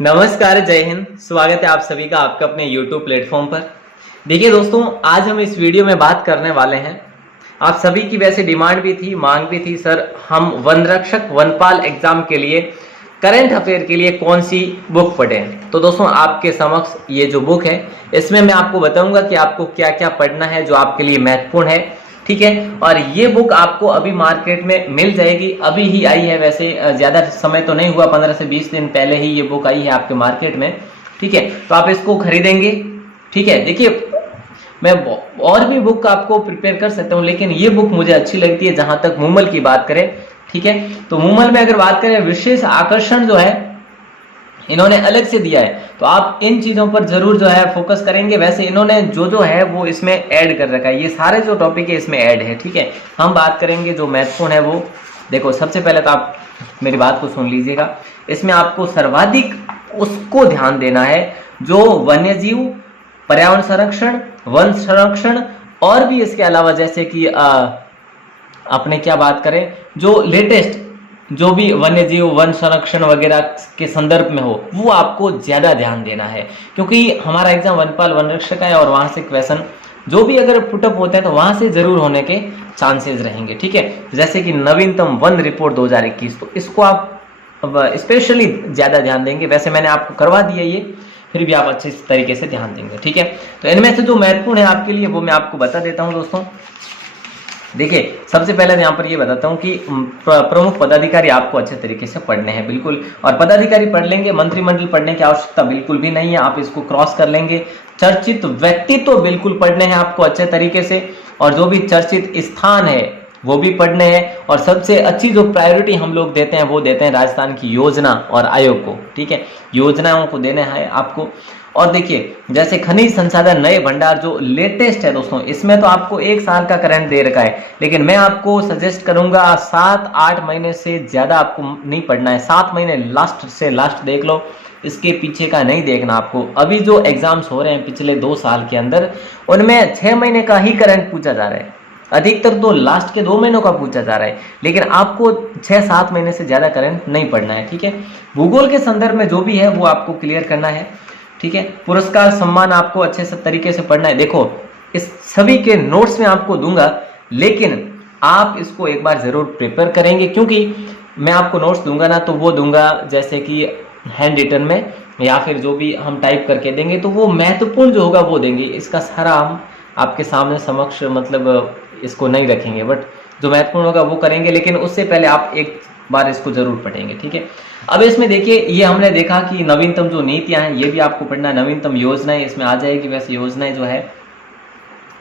नमस्कार, जय हिंद। स्वागत है आप सभी का आपके अपने YouTube प्लेटफॉर्म पर। देखिए दोस्तों, आज हम इस वीडियो में बात करने वाले हैं। आप सभी की वैसे डिमांड भी थी, मांग भी थी, सर हम वन रक्षक वनपाल एग्जाम के लिए करंट अफेयर के लिए कौन सी बुक पढ़ें। तो दोस्तों, आपके समक्ष ये जो बुक है, इसमें मैं आपको बताऊंगा कि आपको क्या क्या पढ़ना है जो आपके लिए महत्वपूर्ण है। ठीक है, और ये बुक आपको अभी मार्केट में मिल जाएगी, अभी ही आई है। वैसे ज्यादा समय तो नहीं हुआ, 15 से 20 दिन पहले ही ये बुक आई है आपके मार्केट में। ठीक है, तो आप इसको खरीदेंगे। ठीक है, देखिए मैं और भी बुक आपको प्रिपेयर कर सकता हूँ, लेकिन ये बुक मुझे अच्छी लगती है। जहां तक मूमल की बात करें, ठीक है, तो मूमल में अगर बात करें, विशेष आकर्षण जो है इन्होंने अलग से दिया है, तो आप इन चीजों पर जरूर जो है फोकस करेंगे। वैसे इन्होंने जो है वो इसमें ऐड कर रखा है, ये सारे जो टॉपिक है इसमें ऐड है। ठीक है, हम बात करेंगे जो महत्वपूर्ण है वो। देखो, सबसे पहले तो आप मेरी बात को सुन लीजिएगा। इसमें आपको सर्वाधिक उसको ध्यान देना है जो वन्यजीव, पर्यावरण संरक्षण, वन संरक्षण और भी इसके अलावा जैसे कि अपने क्या बात करें, जो लेटेस्ट जो भी वन्यजीव वन संरक्षण वगैरह के संदर्भ में हो, वो आपको ज्यादा ध्यान देना है। क्योंकि हमारा एग्जाम वनपाल वन रक्षक है और वहां से क्वेश्चन जो भी अगर पुटअप होते हैं तो वहां से जरूर होने के चांसेस रहेंगे। ठीक है, जैसे कि नवीनतम वन रिपोर्ट 2021, तो इसको आप स्पेशली ज्यादा ध्यान देंगे। वैसे मैंने आपको करवा दिया ये, फिर भी आप अच्छे तरीके से ध्यान देंगे। ठीक है, तो इनमें से जो महत्वपूर्ण है आपके लिए वो मैं आपको बता देता हूं दोस्तों। देखिए, सबसे पहले यहाँ पर ये बताता हूँ कि प्रमुख पदाधिकारी आपको अच्छे तरीके से पढ़ने हैं, बिल्कुल। और पदाधिकारी पढ़ लेंगे, मंत्रिमंडल पढ़ने की आवश्यकता बिल्कुल भी नहीं है, आप इसको क्रॉस कर लेंगे। चर्चित व्यक्ति तो बिल्कुल पढ़ने हैं आपको अच्छे तरीके से, और जो भी चर्चित स्थान है वो भी पढ़ने हैं। और सबसे अच्छी जो प्रायोरिटी हम लोग देते हैं वो देते हैं राजस्थान की योजना और आयोग को। ठीक है, योजनाओं को देना है आपको। और देखिए, जैसे खनिज संसाधन नए भंडार जो लेटेस्ट है दोस्तों, इसमें तो आपको 1 साल का करंट दे रखा है, लेकिन मैं आपको सजेस्ट करूंगा 7-8 महीने से ज्यादा आपको नहीं पढ़ना है। 7 महीने लास्ट से लास्ट देख लो, इसके पीछे का नहीं देखना आपको। अभी जो एग्जाम्स हो रहे हैं पिछले 2 साल के अंदर, उनमें 6 महीने का ही करंट पूछा जा रहा है, अधिकतर तो लास्ट के 2 महीनों का पूछा जा रहा है, लेकिन आपको 6-7 महीने से ज्यादा करंट नहीं पढ़ना है। ठीक है, भूगोल के संदर्भ में जो भी है वो आपको क्लियर करना है। ठीक है, पुरस्कार सम्मान आपको अच्छे से तरीके से पढ़ना है। देखो, इस सभी के नोट्स में आपको दूंगा, लेकिन आप इसको एक बार जरूर प्रिपेयर करेंगे, क्योंकि मैं आपको नोट्स दूंगा ना, तो वो दूंगा जैसे कि हैंड रिटन में, या फिर जो भी हम टाइप करके देंगे, तो वो महत्वपूर्ण जो होगा वो देंगे। इसका सारा हम आपके सामने समक्ष मतलब इसको नहीं रखेंगे, बट जो महत्वपूर्ण होगा वो करेंगे, लेकिन उससे पहले आप एक बार इसको जरूर पढ़ेंगे। ठीक है, अब इसमें देखिए, ये हमने देखा कि नवीनतम जो नीतियां हैं ये भी आपको पढ़ना है, नवीनतम योजनाएं इसमें आ जाएगी। वैसे योजनाएं जो है,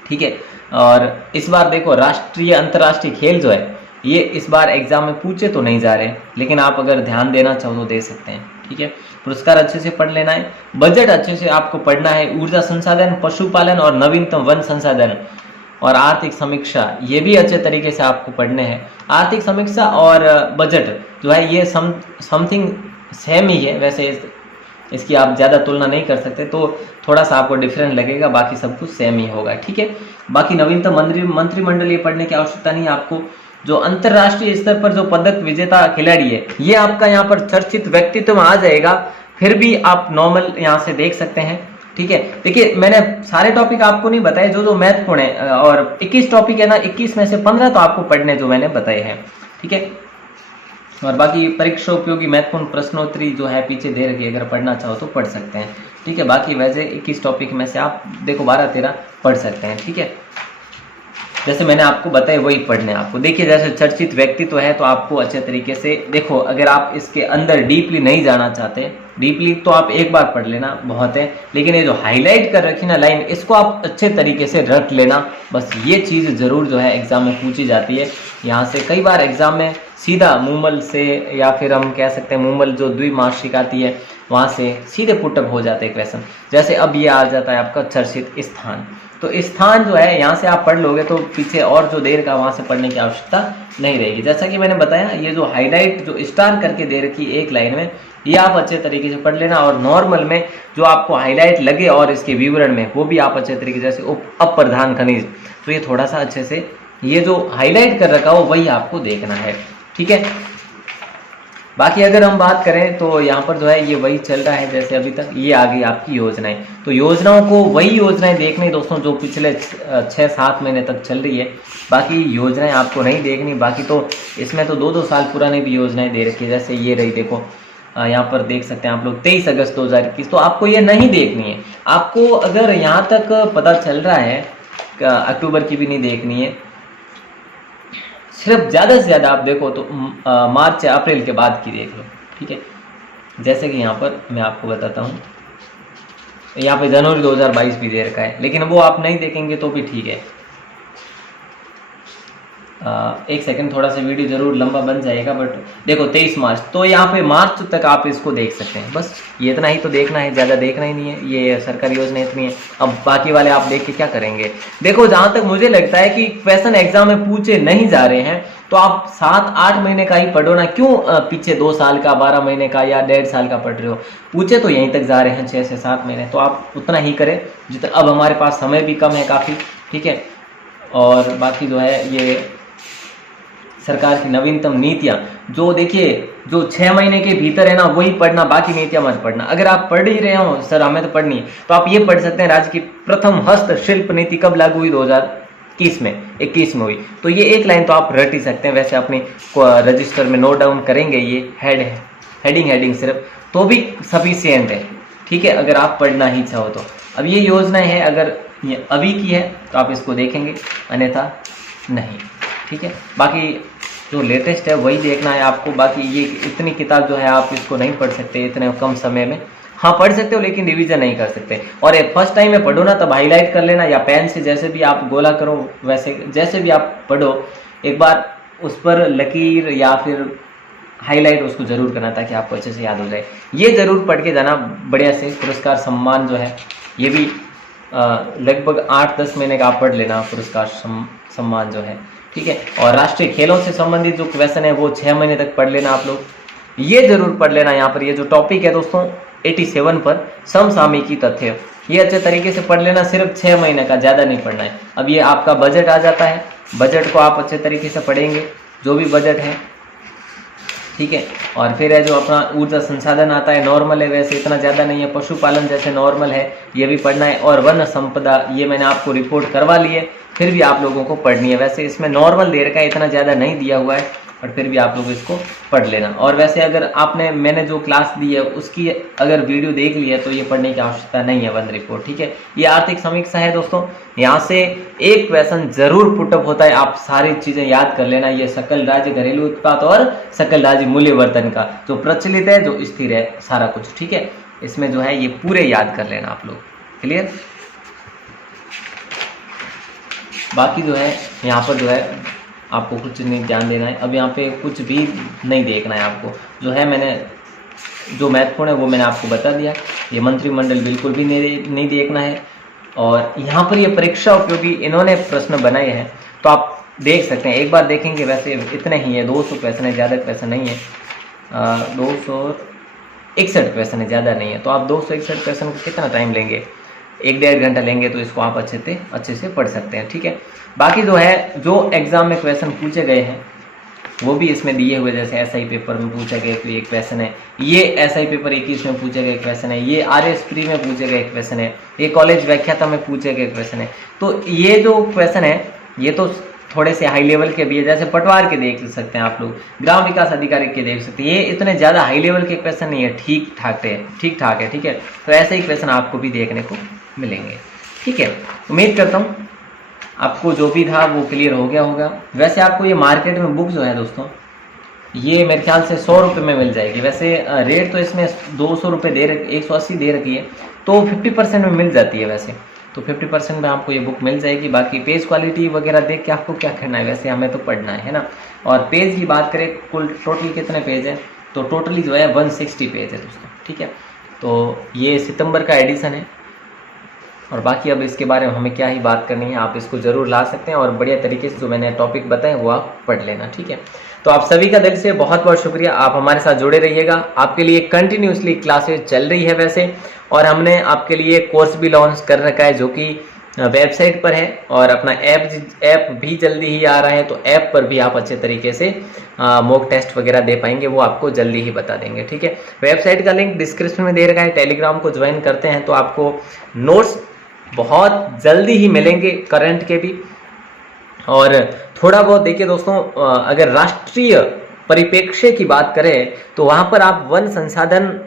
ठीक है, और इस बार देखो राष्ट्रीय अंतर्राष्ट्रीय खेल जो है ये इस बार एग्जाम में पूछे तो नहीं जा रहे, लेकिन आप अगर ध्यान देना चाहो तो दे सकते हैं। ठीक है, पुरस्कार अच्छे से पढ़ लेना है, बजट अच्छे से आपको पढ़ना है, ऊर्जा संसाधन, पशुपालन और नवीनतम वन संसाधन और आर्थिक समीक्षा, ये भी अच्छे तरीके से आपको पढ़ने हैं। आर्थिक समीक्षा और बजट जो है ये समथिंग सेम ही है, वैसे इसकी आप ज़्यादा तुलना नहीं कर सकते, तो थोड़ा सा आपको डिफरेंट लगेगा, बाकी सब कुछ सेम ही होगा। ठीक है, बाकी नवीनतम मंत्रिमंडल ये पढ़ने की आवश्यकता नहीं है आपको। जो अंतर्राष्ट्रीय स्तर पर जो पदक विजेता खिलाड़ी है, ये आपका यहाँ पर चर्चित व्यक्तित्व में आ जाएगा, फिर भी आप नॉर्मल यहाँ से देख सकते हैं। ठीक है, देखिए मैंने सारे टॉपिक आपको नहीं बताए, जो महत्वपूर्ण है, और 21 टॉपिक है ना, 21 में से 15 तो आपको पढ़ने जो मैंने बताए हैं। ठीक है, और बाकी परीक्षा उपयोगी महत्वपूर्ण प्रश्नोत्तरी जो है पीछे दे रखी है, अगर पढ़ना चाहो तो पढ़ सकते हैं। ठीक है, बाकी वैसे 21 टॉपिक में से आप देखो 12-13 पढ़ सकते हैं। ठीक है, जैसे मैंने आपको बताया वही पढ़ने आपको। देखिए, जैसे चर्चित व्यक्तित्व है तो आपको अच्छे तरीके से देखो, अगर आप इसके अंदर डीपली नहीं जाना चाहते, डीपली तो आप एक बार पढ़ लेना बहुत है, लेकिन ये जो हाईलाइट कर रखी ना लाइन, इसको आप अच्छे तरीके से रट लेना। बस ये चीज़ जरूर जो है एग्जाम में पूछी जाती है। यहाँ से कई बार एग्जाम में सीधा मूमल से, या फिर हम कह सकते हैं मूमल जो द्विमासिक आती है वहाँ से सीधे पुटअप हो जाते हैं क्वेश्चन। जैसे अब ये आ जाता है आपका चर्चित स्थान, तो स्थान जो है यहाँ से आप पढ़ लोगे तो पीछे और जो देर का वहाँ से पढ़ने की आवश्यकता नहीं रहेगी। जैसा कि मैंने बताया, ये जो हाईलाइट जो स्टार करके दे रखी एक लाइन में, ये आप अच्छे तरीके से पढ़ लेना। और नॉर्मल में जो आपको हाईलाइट लगे और इसके विवरण में, वो भी आप अच्छे तरीके से, जैसे अप्रधान खनिज, तो ये थोड़ा सा अच्छे से ये जो हाईलाइट कर रखा हो वही आपको देखना है। ठीक है, बाकी अगर हम बात करें तो यहाँ पर जो है ये वही चल रहा है जैसे अभी तक। ये आ गई आपकी योजनाएं, तो योजनाओं को वही योजनाएं देखनी दोस्तों जो पिछले 6-7 महीने तक चल रही है। बाकी योजनाएं आपको नहीं देखनी। बाकी तो इसमें तो 2-2 साल पुरानी भी योजनाएं दे रखी है, जैसे ये रही देखो, यहाँ पर देख सकते हैं आप लोग 23 अगस्त 2021। तो आपको ये नहीं देखनी है। आपको अगर यहाँ तक पता चल रहा है, अक्टूबर की भी नहीं देखनी है, सिर्फ ज़्यादा से ज़्यादा आप देखो तो मार्च या अप्रैल के बाद की देख लो, ठीक है। जैसे कि यहाँ पर मैं आपको बताता हूँ, यहाँ पे जनवरी 2022 भी दे रखा है, लेकिन वो आप नहीं देखेंगे तो भी ठीक है। एक सेकंड, थोड़ा सा वीडियो जरूर लंबा बन जाएगा, बट देखो 23 मार्च, तो यहाँ पे मार्च तक आप इसको देख सकते हैं। बस ये इतना ही तो देखना है, ज़्यादा देखना ही नहीं है। ये सरकारी योजना इतनी है। अब बाकी वाले आप देख के क्या करेंगे। देखो जहाँ तक मुझे लगता है कि क्वेश्चन एग्जाम में पूछे नहीं जा रहे हैं तो आप 7-8 महीने का ही पढ़ो ना। क्यों पीछे 2 साल का, 12 महीने का या 1.5 साल का पढ़ रहे हो। पूछे तो यहीं तक जा रहे हैं 6 से 7 महीने, तो आप उतना ही करें जितना। अब हमारे पास समय भी कम है काफ़ी, ठीक है। और बाकी जो है ये सरकार की नवीनतम नीतियां, जो देखिए जो 6 महीने के भीतर है ना वही पढ़ना, बाकी नीतियां मत पढ़ना। अगर आप पढ़ ही रहे हो सर हमें तो पढ़नी है, तो आप ये पढ़ सकते हैं राज्य की प्रथम हस्तशिल्प नीति कब लागू हुई, 2021 में हुई। तो ये एक लाइन तो आप रट ही सकते हैं। वैसे अपनी रजिस्टर में नोट डाउन करेंगे, ये हेडिंग सिर्फ, तो भी सफिशियंट है, ठीक है, अगर आप पढ़ना ही चाहो तो। अब ये योजनाएं है, अगर ये अभी की है तो आप इसको देखेंगे, अन्यथा नहीं, ठीक है। बाकी जो लेटेस्ट है वही देखना है आपको। बाकी ये इतनी किताब जो है आप इसको नहीं पढ़ सकते इतने कम समय में। हाँ पढ़ सकते हो लेकिन रिवीजन नहीं कर सकते। और फर्स्ट टाइम में पढ़ो ना तब हाईलाइट कर लेना, या पेन से जैसे भी आप गोला करो वैसे जैसे भी आप पढ़ो, एक बार उस पर लकीर या फिर हाईलाइट उसको जरूर करना ताकि आपको अच्छे से याद हो जाए। ये जरूर पढ़ के जाना बढ़िया से। पुरस्कार सम्मान जो है ये भी लगभग 8-10 महीने का आप पढ़ लेना, पुरस्कार सम्मान जो है, ठीक है। और राष्ट्रीय खेलों से संबंधित जो क्वेश्चन है वो 6 महीने तक पढ़ लेना आप लोग। ये जरूर पढ़ लेना। यहाँ पर ये जो टॉपिक है दोस्तों 87 पर समसामयिकी तथ्य, ये अच्छे तरीके से पढ़ लेना। सिर्फ 6 महीने का, ज़्यादा नहीं पढ़ना है। अब ये आपका बजट आ जाता है, बजट को आप अच्छे तरीके से पढ़ेंगे, जो भी बजट है, ठीक है। और फिर है जो अपना ऊर्जा संसाधन आता है, नॉर्मल है, वैसे इतना ज़्यादा नहीं है। पशुपालन जैसे नॉर्मल है, ये भी पढ़ना है। और वन संपदा, ये मैंने आपको रिपोर्ट करवा ली है, फिर भी आप लोगों को पढ़नी है। वैसे इसमें नॉर्मल दे रखा है, इतना ज़्यादा नहीं दिया हुआ है, और फिर भी आप लोग इसको पढ़ लेना। और वैसे अगर मैंने जो क्लास दी है उसकी अगर वीडियो देख ली है तो ये पढ़ने की आवश्यकता नहीं है, वन रिपोर्ट, ठीक है। ये आर्थिक समीक्षा है दोस्तों, यहाँ से एक क्वेश्चन जरूर पुटअप होता है, आप सारी चीजें याद कर लेना। ये सकल राज्य घरेलू उत्पाद और सकल राज्य मूल्यवर्धन का जो प्रचलित है, जो स्थिर है, सारा कुछ, ठीक है। इसमें जो है ये पूरे याद कर लेना आप लोग, क्लियर। बाकी जो है यहाँ पर जो है आपको कुछ नहीं ध्यान देना है। अब यहाँ पे कुछ भी नहीं देखना है आपको। जो है मैंने जो महत्वपूर्ण है वो मैंने आपको बता दिया। ये मंत्रिमंडल बिल्कुल भी नहीं देखना है। और यहाँ पर ये परीक्षा उपयोगी इन्होंने प्रश्न बनाए हैं तो आप देख सकते हैं, एक बार देखेंगे। वैसे इतने ही है, 200 क्वेश्चन है, ज़्यादा क्वेश्चन नहीं है। 261 क्वेश्चन है, ज़्यादा नहीं है। तो आप 261 क्वेश्चन को कितना टाइम लेंगे, 1-1.5 घंटा लेंगे, तो इसको आप अच्छे से पढ़ सकते हैं, ठीक है। बाकी जो है जो एग्जाम में क्वेश्चन पूछे गए हैं वो भी इसमें दिए हुए, जैसे एसआई पेपर में पूछा गया तो ये क्वेश्चन है, ये एसआई पेपर 21 में पूछे गए क्वेश्चन है, ये आरएस प्री में पूछे गए क्वेश्चन है, ये कॉलेज व्याख्याता में पूछे गए क्वेश्चन है। तो ये जो क्वेश्चन है ये तो थोड़े से हाई लेवल के भी है, जैसे पटवार के देख सकते हैं आप लोग, ग्राम विकास अधिकारी के देख सकते हैं। ये इतने ज़्यादा हाई लेवल के क्वेश्चन नहीं है, ठीक ठाक है, ठीक है। तो ऐसे ही क्वेश्चन आपको भी देखने को मिलेंगे, ठीक है। उम्मीद करता हूँ आपको जो भी था वो क्लियर हो गया होगा। वैसे आपको ये मार्केट में बुक जो है दोस्तों, ये मेरे ख्याल से 100 रुपये में मिल जाएगी। वैसे रेट तो इसमें 200 रुपये 180 दे रखी है, तो 50% में मिल जाती है। वैसे तो 50% में आपको ये बुक मिल जाएगी। बाकी पेज क्वालिटी वगैरह देख के आपको क्या करना है, वैसे हमें तो पढ़ना है ना। और पेज की बात करें, कुल टोटल कितने पेज हैं, तो टोटली जो है 160 पेज है दोस्तों, ठीक है। तो ये सितंबर का एडिशन है। और बाकी अब इसके बारे में हमें क्या ही बात करनी है, आप इसको ज़रूर ला सकते हैं और बढ़िया तरीके से जो मैंने टॉपिक बताए वो आप पढ़ लेना, ठीक है। तो आप सभी का दिल से बहुत बहुत शुक्रिया, आप हमारे साथ जुड़े रहिएगा। आपके लिए कंटिन्यूसली क्लासेस चल रही है वैसे, और हमने आपके लिए कोर्स भी लॉन्च कर रखा है जो कि वेबसाइट पर है और अपना ऐप भी जल्दी ही आ रहा है, तो ऐप पर भी आप अच्छे तरीके से मॉक टेस्ट वगैरह दे पाएंगे, वो आपको जल्दी ही बता देंगे। ठीक है, वेबसाइट का लिंक डिस्क्रिप्शन में दे रखा है। टेलीग्राम को ज्वाइन करते हैं तो आपको नोट्स बहुत जल्दी ही मिलेंगे, करंट के भी। और थोड़ा बहुत देखिए दोस्तों, अगर राष्ट्रीय परिप्रेक्ष्य की बात करें तो वहाँ पर आप वन संसाधन,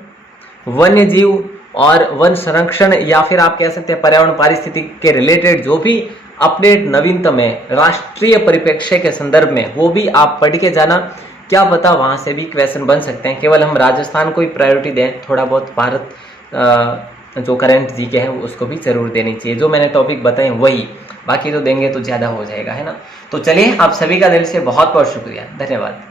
वन्य जीव और वन संरक्षण, या फिर आप कह सकते हैं पर्यावरण पारिस्थितिकी के रिलेटेड जो भी अपडेट नवीनतम है राष्ट्रीय परिप्रेक्ष्य के संदर्भ में, वो भी आप पढ़ के जाना। क्या पता वहाँ से भी क्वेश्चन बन सकते हैं। केवल हम राजस्थान को ही प्रायोरिटी दें, थोड़ा बहुत भारत जो करंट जीके है उसको भी जरूर देनी चाहिए। जो मैंने टॉपिक बताए वही, बाकी तो देंगे तो ज़्यादा हो जाएगा, है ना। तो चलिए, आप सभी का दिल से बहुत बहुत शुक्रिया, धन्यवाद।